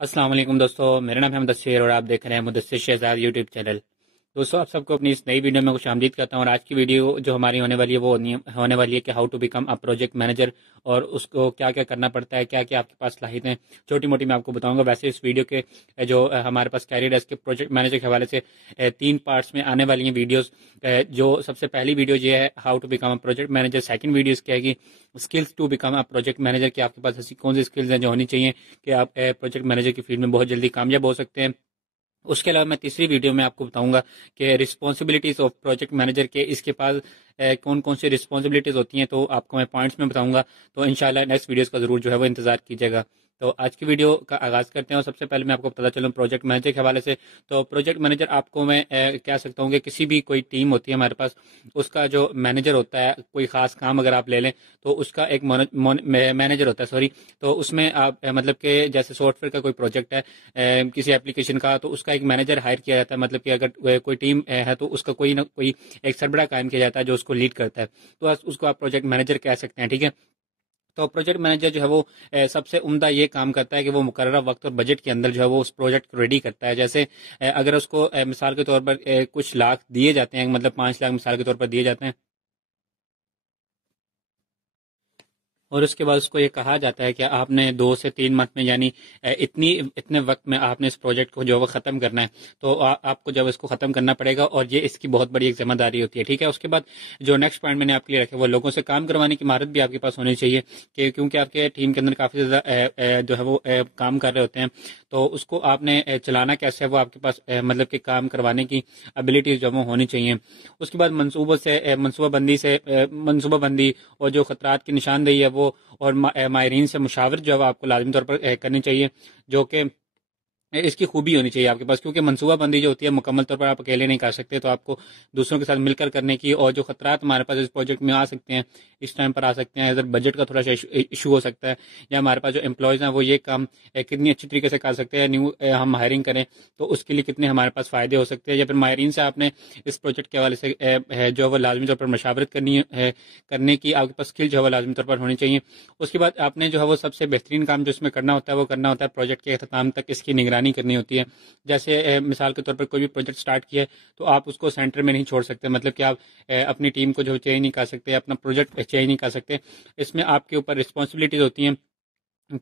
السلام علیکم دوستو، میرا نام ہے مدثر اور آپ دیکھ رہے ہیں مدثر شہزاد یوٹیوب چینل۔ دوستو، آپ سب کو اپنی اس نئی ویڈیو میں خوش آمدید کرتا ہوں، اور آج کی ویڈیو جو ہماری ہونے والی ہے وہ ہونے والی ہے کہ how to become a project manager, اور اس کو کیا کیا کرنا پڑتا ہے، کیا کیا آپ کے پاس صلاحیتیں چھوٹی موٹی میں آپ کو بتاؤں گا۔ ویسے اس ویڈیو کے جو ہمارے پاس کیریئر ہے اس کے پروجیکٹ مینیجر کے حوالے سے تین پارٹس میں آنے والی ہیں ویڈیوز۔ جو سب سے پہلی ویڈیو یہ ہے how to become a project manager, second video اس کی ہے گی skills to become a project manager, کہ آپ کے پاس ایسی کون سی اسکلز ہیں جو ہونی چاہیے کہ آپ پروجیکٹ مینیجر کی فیلڈ میں بہت جلدی کامیاب ہو سکتے ہیں۔ اس کے علاوہ میں تیسری ویڈیو میں آپ کو بتاؤں گا کہ رسپانسبلٹیز آف پروجیکٹ مینیجر کے اس کے پاس کون کون سی رسپانسبلٹیز ہوتی ہیں، تو آپ کو میں پوائنٹس میں بتاؤں گا۔ تو انشاءاللہ نیکسٹ ویڈیوز کا ضرور جو ہے وہ انتظار کیجیے گا۔ تو آج کی ویڈیو کا آغاز کرتے ہیں، اور سب سے پہلے میں آپ کو بتاتا چلوں پروجیکٹ مینیجر کے حوالے سے۔ تو پروجیکٹ مینیجر آپ کو میں کہہ سکتا ہوں کہ کسی بھی کوئی ٹیم ہوتی ہے ہمارے پاس، اس کا جو مینیجر ہوتا ہے، کوئی خاص کام اگر آپ لے لیں تو اس کا ایک مینیجر ہوتا ہے، سوری۔ تو اس میں آپ مطلب کہ جیسے سافٹ ویئر کا کوئی پروجیکٹ ہے کسی اپلیکیشن کا، تو اس کا ایک مینیجر ہائر کیا جاتا ہے، مطلب کہ اگر کوئی ٹیم ہے تو اس کا کوئی نہ کوئی ایک سربراہ قائم کیا جاتا ہے جو اس کو لیڈ کرتا ہے، تو اس کو آپ پروجیکٹ مینیجر کہہ سکتے ہیں، ٹھیک ہے۔ تو پروجیکٹ مینیجر جو ہے وہ سب سے عمدہ یہ کام کرتا ہے کہ وہ مقررہ وقت اور بجٹ کے اندر جو ہے وہ اس پروجیکٹ کو ریڈی کرتا ہے۔ جیسے اگر اس کو مثال کے طور پر کچھ لاکھ دیے جاتے ہیں، مطلب 5 لاکھ مثال کے طور پر دیے جاتے ہیں، اور اس کے بعد اس کو یہ کہا جاتا ہے کہ آپ نے 2 سے 3 منتھ میں، یعنی اتنے وقت میں آپ نے اس پروجیکٹ کو جو وہ ختم کرنا ہے، تو آپ کو جب اس کو ختم کرنا پڑے گا، اور یہ اس کی بہت بڑی ایک ذمہ داری ہوتی ہے، ٹھیک ہے۔ اس کے بعد جو نیکسٹ پوائنٹ میں نے آپ کے لیے رکھا وہ لوگوں سے کام کروانے کی مہارت بھی آپ کے پاس ہونی چاہیے، کہ کیونکہ آپ کے ٹیم کے اندر کافی زیادہ جو ہے وہ کام کر رہے ہوتے ہیں، تو اس کو آپ نے چلانا کیسے ہے وہ آپ کے پاس مطلب کہ کام کروانے کی ابیلٹیز جو وہ ہونی چاہیے۔ اس کے بعد منصوبہ بندی اور جو خطرات کی نشاندہی ہے وہ، اور ماہرین سے مشاورت جو ہے آپ کو لازمی طور پر کرنی چاہیے، جو کہ اس کی خوبی ہونی چاہیے آپ کے پاس، کیونکہ منصوبہ بندی جو ہوتی ہے مکمل طور پر آپ اکیلے نہیں کر سکتے، تو آپ کو دوسروں کے ساتھ مل کر کرنے کی، اور جو خطرات ہمارے پاس اس پروجیکٹ میں آ سکتے ہیں، اس ٹائم پر آ سکتے ہیں، اگر بجٹ کا تھوڑا سا ایشو ہو سکتا ہے، یا ہمارے پاس جو امپلائیز ہیں وہ یہ کام کتنی اچھی طریقے سے کر سکتے ہیں، نیو ہم ہائرنگ کریں تو اس کے لیے کتنے ہمارے پاس فائدے ہو سکتے ہیں، یا پھر ماہرین سے آپ نے اس پروجیکٹ کے حوالے سے جو ہے وہ لازمی طور پر مشاورت کرنی ہے، کرنے کی آپ کے پاس اسکل جو ہے وہ لازمی طور پر ہونی چاہیے۔ اس کے بعد آپ نے جو ہے وہ سب سے بہترین کام جو اس میں کرنا ہوتا ہے وہ کرنا ہوتا ہے پروجیکٹ کے اختتام تک اس کی نگرانی کرنی ہوتی ہے۔ جیسے مثال کے طور پر کوئی بھی پروجیکٹ سٹارٹ کیا ہے تو آپ اس کو سینٹر میں نہیں چھوڑ سکتے، مطلب کہ آپ اپنی ٹیم کو جو چینج نہیں کر سکتے، اپنا پروجیکٹ چینج نہیں کر سکتے۔ اس میں آپ کے اوپر رسپانسبلٹیز ہوتی ہیں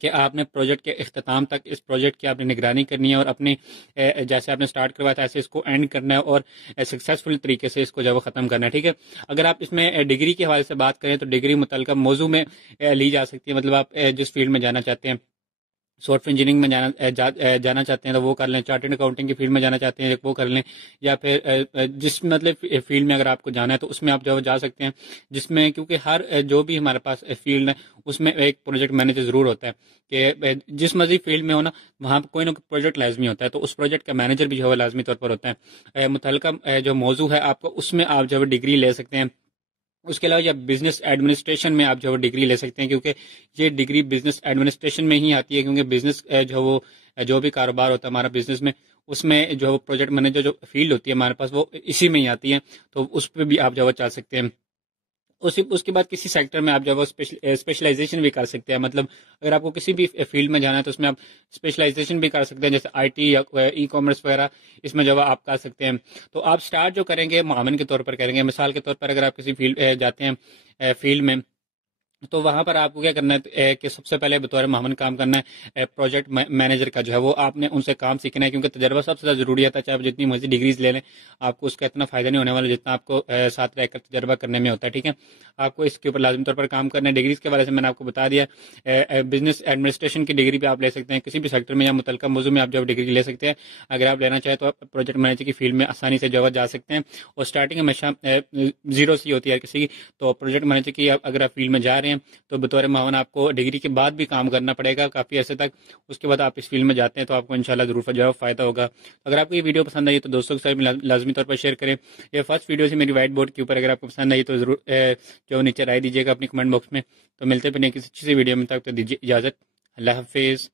کہ آپ نے پروجیکٹ کے اختتام تک اس پروجیکٹ کی آپ نے نگرانی کرنی ہے، اور اپنی جیسے آپ نے سٹارٹ کروایا تھا ایسے اس کو اینڈ کرنا ہے، اور سکسیزفل طریقے سے اس کو جو ہے وہ ختم کرنا ہے، ٹھیک ہے۔ اگر آپ اس میں ڈگری کے حوالے سے بات کریں تو ڈگری متعلقہ موضوع میں لی جا سکتی ہے، مطلب آپ جس فیلڈ میں جانا چاہتے ہیں، سافٹ ویئر انجینئرنگ میں جانا چاہتے ہیں تو وہ کر لیں، چارٹرڈ اکاؤنٹنگ کی فیلڈ میں جانا چاہتے ہیں وہ کر لیں، یا پھر جس مطلب فیلڈ میں اگر آپ کو جانا ہے تو اس میں آپ جو جا سکتے ہیں، جس میں کیونکہ ہر جو بھی ہمارے پاس فیلڈ ہے اس میں ایک پروجیکٹ مینیجر ضرور ہوتا ہے، کہ جس مرضی فیلڈ میں ہونا وہاں کوئی نہ کوئی پروجیکٹ لازمی ہوتا ہے، تو اس پروجیکٹ کا مینیجر بھی جو ہے لازمی طور پر ہوتا ہے۔ متعلقہ جو موضوع ہے آپ کو اس میں آپ جو ہے ڈگری لے سکتے ہیں۔ اس کے علاوہ یا بزنس ایڈمنسٹریشن میں آپ جو ہے ڈگری لے سکتے ہیں، کیونکہ یہ ڈگری بزنس ایڈمنسٹریشن میں ہی آتی ہے، کیونکہ بزنس جو وہ جو بھی کاروبار ہوتا ہے ہمارا بزنس میں، اس میں جو وہ پروجیکٹ مینیجر جو فیلڈ ہوتی ہے ہمارے پاس وہ اسی میں ہی آتی ہے، تو اس پہ بھی آپ جو ہے چل سکتے ہیں۔ اس کے بعد کسی سیکٹر میں آپ جو ہے اسپیشلائزیشن بھی کر سکتے ہیں، مطلب اگر آپ کو کسی بھی فیلڈ میں جانا ہے تو اس میں آپ اسپیشلائزیشن بھی کر سکتے ہیں، جیسے آئی ٹی یا ای کامرس وغیرہ، اس میں جو ہے آپ کر سکتے ہیں۔ تو آپ سٹارٹ جو کریں گے معاون کے طور پر کریں گے، مثال کے طور پر اگر آپ کسی فیلڈ جاتے ہیں فیلڈ میں، تو وہاں پر آپ کو کیا کرنا ہے کہ سب سے پہلے بطور معاون کام کرنا ہے پروجیکٹ مینیجر کا، جو ہے وہ آپ نے ان سے کام سیکھنا ہے، کیونکہ تجربہ سب سے زیادہ ضروری ہے، چاہے آپ جتنی مرضی ڈگریز لے لیں آپ کو اس کا اتنا فائدہ نہیں ہونے والا جتنا آپ کو ساتھ رہ کر تجربہ کرنے میں ہوتا ہے، ٹھیک ہے۔ آپ کو اس کے اوپر لازمی طور پر کام کرنا ہے۔ ڈگریز کے بارے سے میں نے آپ کو بتا دیا، بزنس ایڈمنسٹریشن کی ڈگری بھی آپ لے سکتے ہیں، کسی بھی سیکٹر میں یا متعلقہ موضوع میں آپ جو ڈگری لے سکتے ہیں، اگر آپ لینا چاہیں تو آپ پروجیکٹ مینیجر کی فیلڈ میں آسانی سے جو جا سکتے ہیں، اور اسٹارٹنگ ہمیشہ زیرو سے ہوتی ہے کسی کی، تو پروجیکٹ مینیجر کی اگر آپ فیلڈ میں جا رہے ہیں تو بطور معاون آپ کو ڈگری کے بعد بھی کام کرنا پڑے گا کافی عرصے تک، اس کے بعد آپ اس فیلڈ میں جاتے ہیں تو آپ کو انشاءاللہ ضرور جو ہے فائدہ ہوگا۔ اگر آپ کو یہ ویڈیو پسند آئی تو دوستوں کے ساتھ لازمی طور پر شیئر کریں۔ یہ فرسٹ ویڈیو سے میری وائٹ بورڈ کے اوپر، اگر آپ کو پسند آئی تو ضرور جو نیچے رائے دیجیے گا اپنی کمنٹ باکس میں۔ تو ملتے ہیں پھر کسی اچھی سی ویڈیو میں، تک تو دیجیے اجازت، اللہ حافظ۔